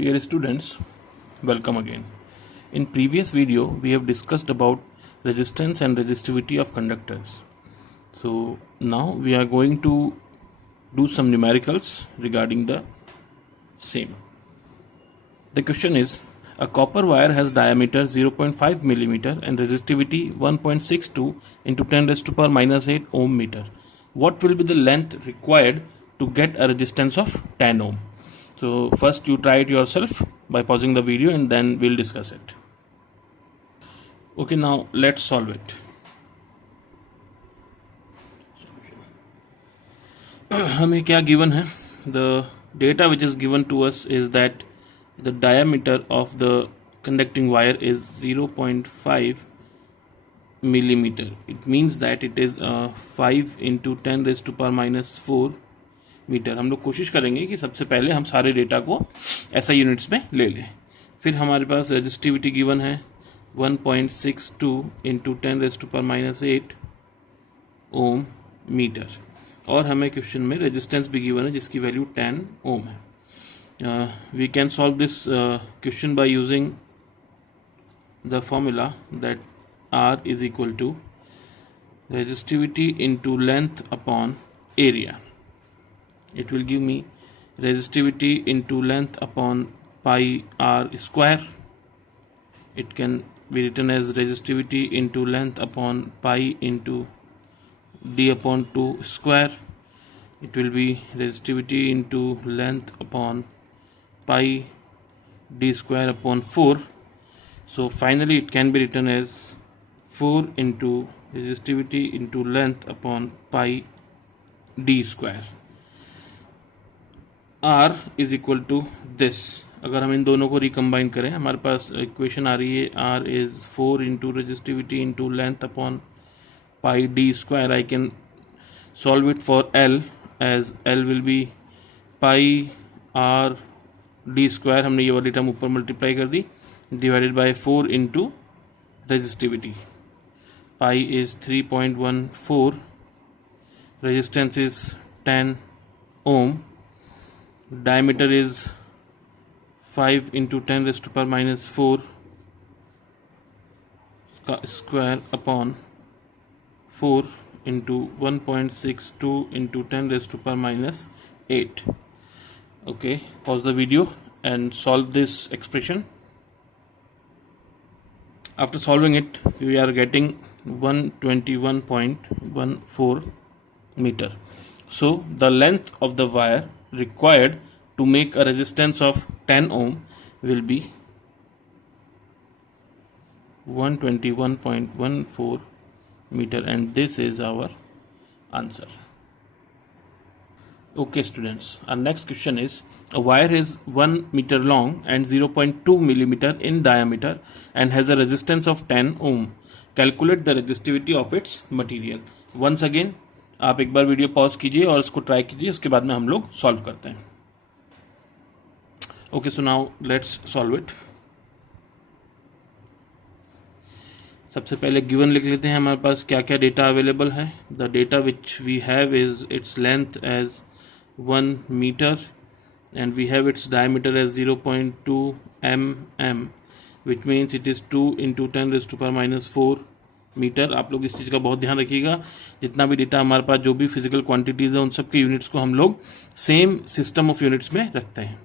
Dear students, welcome again. In previous video, we have discussed about resistance and resistivity of conductors. So now we are going to do some numericals regarding the same. The question is, a copper wire has diameter 0.5 millimeter and resistivity 1.62 into 10 raised to power minus 8 ohm meter. What will be the length required to get a resistance of 10 ohm? So first you try it yourself by pausing the video and then we'll discuss it. Okay, now let's solve it. हमें क्या given है? The data which is given to us is that the diameter of the conducting wire is 0.5 millimeter. It means that it is 5 into 10 raised to power minus 4 metre. हम लोग कोशिश करेंगे कि सबसे पहले हम सारे डेटा को ऐसा यूनिट्स में ले लें. फिर हमारे पास रेजिस्टिविटी गिवन है 1.62 into 10 raise to power minus 8 ohm metre, और हमें क्वेश्चन में रेजिस्टेंस भी गिवन है जिसकी वैल्यू 10 ओम है. We can solve this question by using the formula that R is equal to resistivity into length upon area. It will give me resistivity into length upon pi r square. It can be written as resistivity into length upon pi into d upon 2 square. It will be resistivity into length upon pi d square upon 4. So finally it can be written as 4 into resistivity into length upon pi d square. R is equal to this. अगर हम इन दोनों को recombine करें, हमारे पास equation आ रही है R is 4 into resistivity into length upon pi D square. I can solve it for L as L will be pi R D square. हमने ये वाली टर्म ऊपर मल्टीप्लाई कर दी, divided by 4 into resistivity. Pi is 3.14, resistance is 10 ohm, diameter is 5 into 10 raised to power minus 4 square upon 4 into 1.62 into 10 raised to power minus 8. Okay, pause the video and solve this expression. After solving it, we are getting 121.14 meter. So the length of the wire required to make a resistance of 10 ohm will be 121.14 meter, and this is our answer. Okay students, our next question is, a wire is 1 meter long and 0.2 millimeter in diameter and has a resistance of 10 ohm. Calculate the resistivity of its material. Once again, आप एक बार video pause कीजिए और इसको try कीजिए, उसके बाद में हम लोग सॉल्व करते हैं. Okay, so now let's solve it. सबसे पहले गिवन लिख लेते हैं. हमारे पास क्या क्या डेटा अवेलेबल है. The data which we have is its length as 1 metre and we have its diameter as 0.2 mm, which means it is 2 into 10 raise to power minus 4 metre. आप लोग इस चीज़ का बहुत ध्यान रखिएगा. जितना भी डेटा हमारे पास, जो भी फिजिकल क्वांटिटीज़ है, उन सब के यूनिट्स को हम लोग सेम सिस्टम ऑफ यूनिट्स में रखते हैं.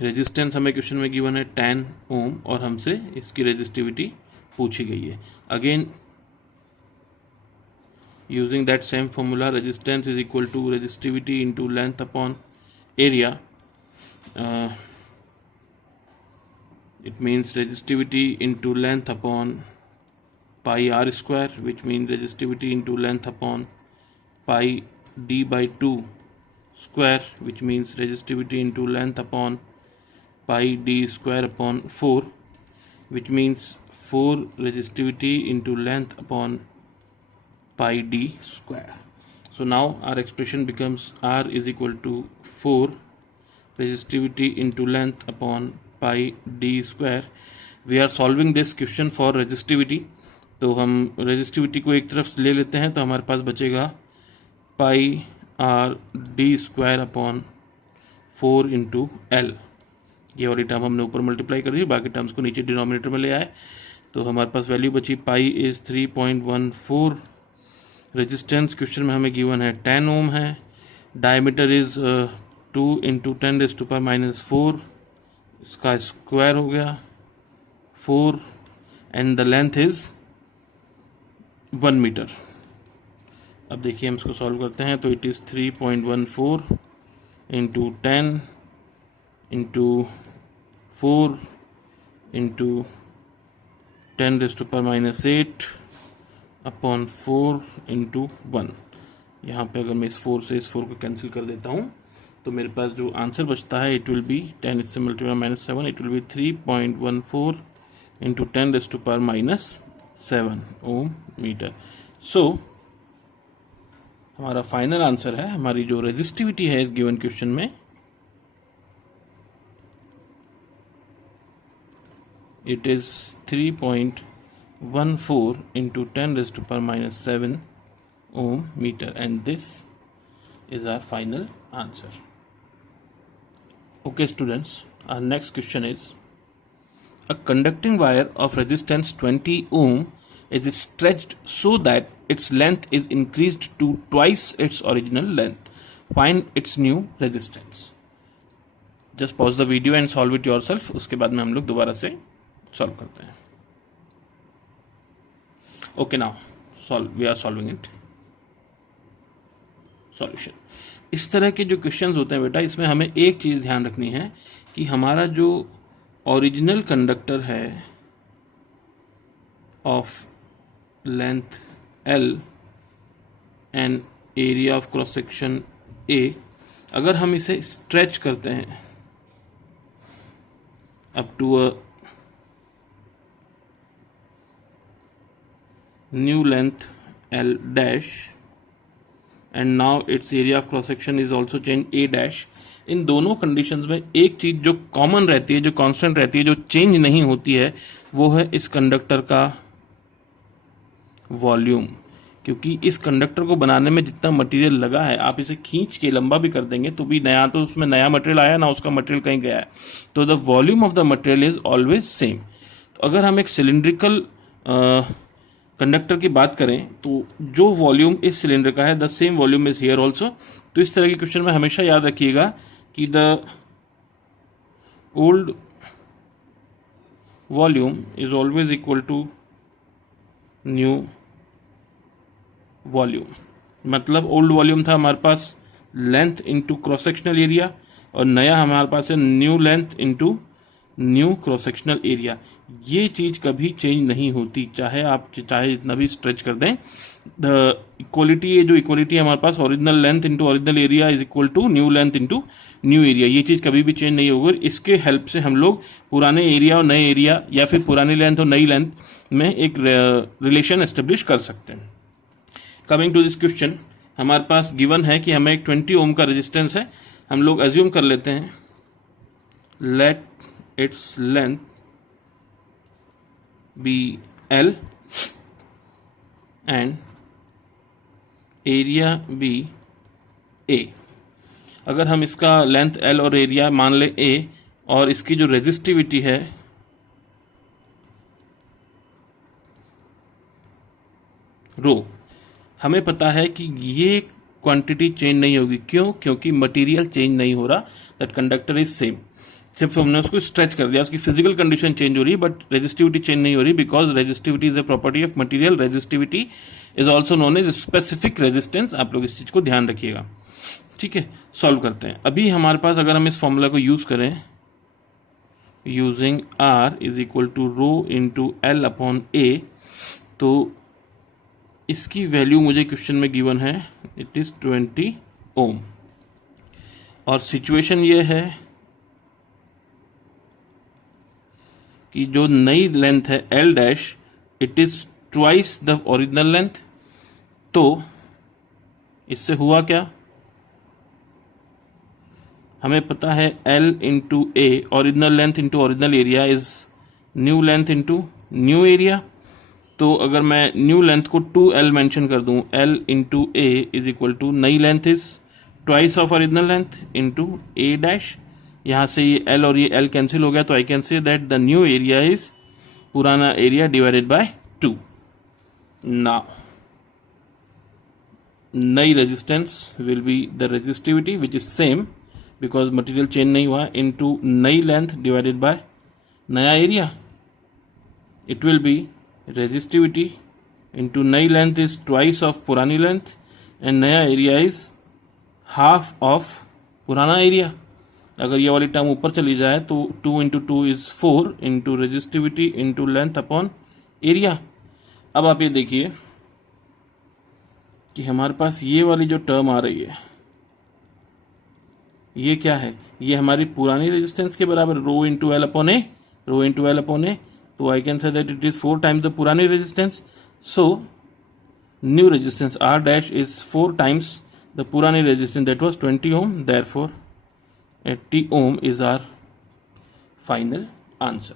रेजिस्टेंस हमें क्वेश्चन में गिवन है 10 ओम और हमसे इसकी रेजिस्टिविटी पूछी गई है. Again using that same formula, resistance is equal to resistivity into length upon area. It means resistivity into length upon pi r square, which means resistivity into length upon pi d by 2 square, which means resistivity into length upon pi d square upon 4, which means 4 resistivity into length upon pi d square. So now our expression becomes R is equal to 4 resistivity into length upon pi d square. We are solving this question for resistivity. तो हम resistivity को एक तरफ ले लेते हैं, तो हमारे पास बचेगा pi R D square upon 4 into L. ये वाली टर्म हमने ऊपर मल्टीप्लाई कर दी, बाकी टर्म्स को नीचे डिनोमिनेटर में ले आए, तो हमारे पास वैल्यू बची पाई इज़ 3.14। रेजिस्टेंस क्वेश्चन में हमें गिवन है 10 ओम है, डायमीटर इज़ 2 × 10⁻⁻⁴, इसका स्क्वायर हो गया 4, and the length is 1 metre. अब देखिए हम इसको सॉल्व करते हैं, तो इट इज़ 3.14 × 10 × 4 × 10⁻⁸ अपॉन 4 × 1। यहाँ पे अगर मैं इस 4 से इस 4 को कैंसिल कर देता हूँ तो मेरे पास जो आंसर बचता है इट विल बी 10 इससे multiply -7, it will be 3.14 × 10⁻⁷ ohm metre. So हमारा फाइनल आंसर है, हमारी जो रेजिस्टिविटी है इस गिवन क्वेश्चन में, it is 3.14 × 10⁻⁷ ohm meter, and this is our final answer. Okay students, our next question is, a conducting wire of resistance 20 ohm is stretched so that its length is increased to twice its original length. Find its new resistance. Just pause the video and solve it yourself. उसके बाद में हम लोग दोबारा से solve करते हैं। Okay now we are solving it. Solution, इस तरह के जो क्वेश्चंस होते हैं बेटा, इसमें हमें एक चीज़ ध्यान रखनी है कि हमारा जो ओरिजिनल कंडक्टर है of length L and area of cross section A, अगर हम इसे स्ट्रेच करते हैं up to a new length L dash and now its area of cross section is also changed A dash, इन दोनों conditions में एक चीज़ जो कॉमन रहती है, जो कांस्टेंट रहती है, जो चेंज नहीं होती है, वो है इस कंडक्टर का वॉल्यूम। क्योंकि इस कंडक्टर को बनाने में जितना मटेरियल लगा है, आप इसे खींच के लंबा भी कर देंगे तो भी नया, तो उसमें नया मटेरियल आया ना उसका मटेरियल कहीं गया है, तो the volume of the material is always same. तो अगर हम एक सिलिंड्रिकल कंडक्टर की बात करें तो जो वॉल्यूम इस सिलेंडर का है, the same volume is here also. तो इस तरह के क्वेश्चन में हमेशा याद रखिएगा कि the old volume is always equal to new volume. मतलब ओल्ड वॉल्यूम था हमारे पास length into cross sectional area, और नया हमारे पास है new length into new cross sectional area. ये चीज़ कभी चेंज नहीं होती, चाहे जितना भी स्ट्रेच कर दें। द इक्वलिटी, ये जो इक्वलिटी है हमारे पास, original length into original area is equal to new length into new area, ये चीज़ कभी भी चेंज नहीं होगी। इसके हेल्प से हम लोग पुराने एरिया और नए एरिया, या फिर पुरानी लेंथ और नई लेंथ में एक रिलेशन एस्टेब्लिश कर सकते हैं। कमिंग टू दिस क्वेश्चन, हमारे पास गिवन है कि हमें एक 20 ओम का रेजिस्टेंस है। हम लोग एज्यूम कर लेते हैं late its length be L and area be A। अगर हम इसका लेंथ L और एरिया मान ले A, और इसकी जो रेजिस्टिविटी है रो, हमें पता है कि ये क्वांटिटी चेंज नहीं होगी। क्यों? क्योंकि मटेरियल चेंज नहीं हो रहा, दैट कंडक्टर इज सेम। सिर्फ हमने उसको स्ट्रेच कर दिया, उसकी फिजिकल कंडीशन चेंज हो रही है बट रेजिस्टिविटी चेंज नहीं हो रही, because resistivity is a property of material. Resistivity is also known as specific resistance. आप लोग इस चीज को ध्यान रखिएगा, ठीक है। सॉल्व करते हैं। अभी हमारे पास अगर हम इस फॉर्मूला को यूज करें, using R is equal to rho into L upon A, तो इसकी वैल्यू मुझे क्वेश्चन में गिवन है, इट इज 20 ओम। और सिचुएशन ये है कि जो नई लेंथ है L dash, it is twice the original length. तो इससे हुआ क्या, हमें पता है L into A, original length into original area is new length into new area. तो अगर मैं न्यू लेंथ को 2L मेंशन कर दूं, L into A is equal to नई length is twice of original length into A dash, यहाँ से ये L और ये L कैंसिल हो गया, तो I can say that the new area is पुराना एरिया डिवाइडेड बाय 2. नाउ नई resistance will be the resistivity which is same because material change नहीं हुआ, इनटू नई लेंथ डिवाइडेड बाय नया area. It will B resistivity into नई length is twice of पुरानी length and नया area is half of पुराना area. अगर ये वाली टर्म ऊपर चली जाए तो 2 into 2 is 4 into resistivity into length upon area. अब आप ये देखिए कि हमारे पास ये वाली जो टर्म आ रही है ये क्या है, ये हमारी पुरानी रेजिस्टेंस के बराबर रो इंटू एल अपॉन ए, रो इंटू एल अपॉन ए. तो I can say that it is 4 times the पुरानी resistance. So new resistance R dash is 4 times the purani resistance, that was 20 ohm. Therefore 80 ohm is our final answer.